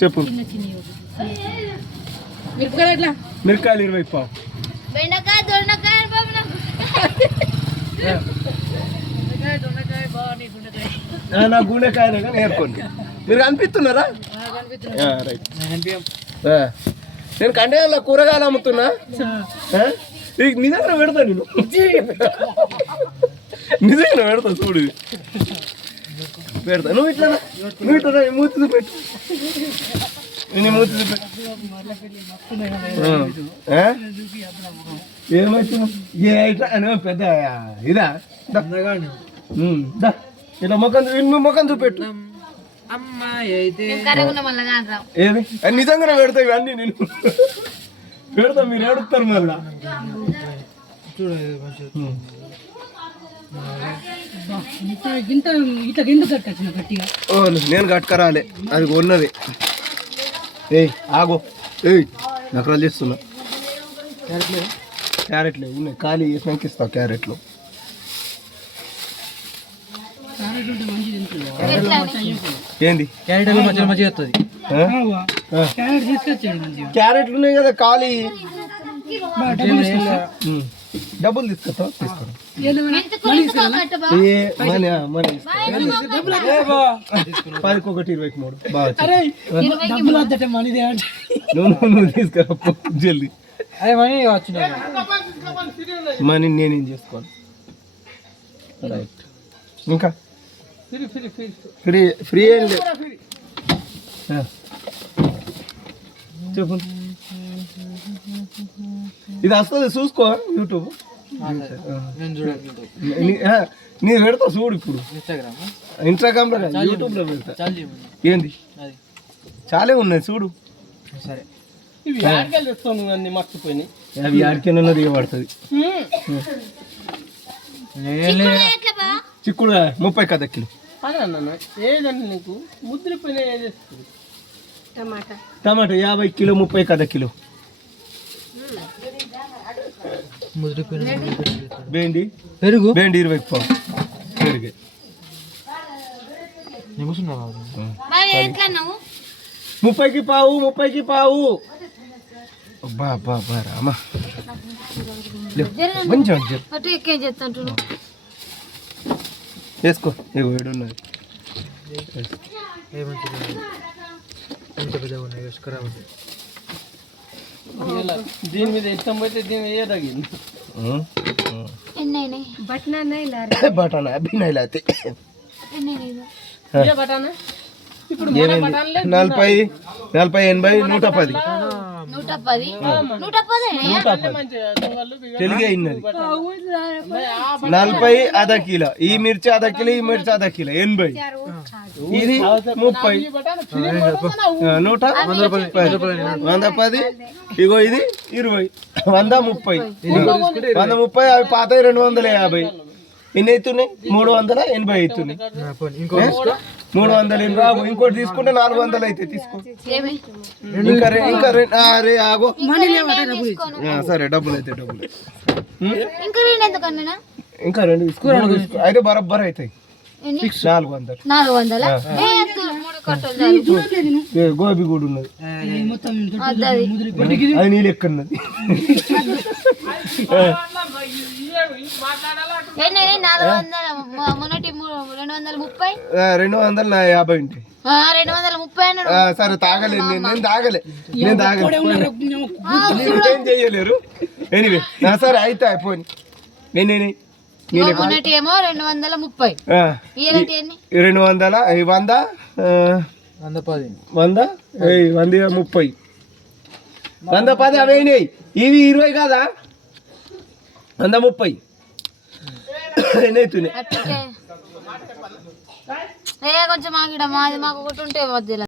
చెప్పు. మిరకాయలు 20 పావు. నా గుండెకాయనే కానీ ఏర్కోండి. మీరు కనిపిస్తున్నారా? రైట్. నేను కండేళ్ళ కూరగాయలు అమ్ముతున్నా. నిజంగా పెడతా నేను, నిజంగా పెడతా. చూడు పెడతా. నువ్వు ఇట్లా మూతి పెట్టు, నేను మూతి పెట్టు. ఏమైతే ఇట్లా పెద్ద ఇదా ఇట్లా ముఖం చూపెట్టు. ఏది నిజంగానే పెడతా ఇవన్నీ నేను పెడతా. మీరు ఏడుస్తారు మళ్ళా. నేను కట్టుకరాలే, అది ఉన్నది. ఆగో నకరాలు చేస్తున్నా. క్యారెట్లు ఉన్నాయి, ఖాళీ చేసినాక ఇస్తావు. క్యారెట్లు ఏంది? క్యారెట్లు ఉన్నాయి కదా ఖాళీ. డబ్బులు తీసుకొస్తావు? తీసుకో. పదికి ఒకటి 23. నువ్వు తీసుకురా జల్దీ. మనీ నేనేం చేసుకోవాలి? రైట్. ఇంకా ఫ్రీ ఏం లేదు. చెప్పు. ఇది వస్తుంది చూసుకో యూట్యూబ్. నీ పెడతా చూడు. ఇప్పుడు ఇన్స్టాగ్రామ్ లో, యూట్యూబ్ లో పెడతా. ఏంది చాలే ఉన్నాయి చూడు. సరే అన్ని మర్చిపోయినాయి. అవి ఆడికైనా దిగబడుతుంది. చిక్కుడు 30 కద కిలో. ఏదండి నీకు ముద్రపోయినా ఏదేస్తుంది? టమాటా 50 కిలో 30 కద కిలో. బెండి పెరుగు 20 పావు పెరుగు. 30కి పావు 30కి పావు. బాబా రామా వేసుకో. ఇగో ఏడున్నది. దీని మీద ఇష్టం పోతే దీని వేయదగింది. బటానా అభినయ్ లాతే 40 80 110 తెలుగే అయినది. 40 అర్ధ కిలో. ఈ మిర్చి అర్ధ కిలో, ఈ మిర్చి అర్ధ కిలో 80. ఇది 30 110. ఇగో ఇది 20 130 130. అవి పాత 250. ఎన్ని అవుతున్నాయి? 380 అవుతున్నాయి. 380. ఇంకోటి తీసుకుంటే 400 అయితే తీసుకో. ఇంకా అరే ఆగో. సరే డబ్బులు అయితే డబ్బులు. ఇంకా 2 తీసుకో. అయితే బరబ్బర్ అవుతాయి. 400. గోబీ కూడా ఉన్నది. అది నీళ్ళు ఎక్కడున్నది. 250 ఉంటాయి. సరే తాగలేదు. నేను తాగలే ఏం చెయ్యలేరు. ఎనివే సరే అయితే అయిపోయి. 230 200 130 110 అవైనాయి. ఇవి 20 కాదా? 130 ఎన్ని అవుతున్నాయి? కొంచెం మాకు ఒకటి ఉంటే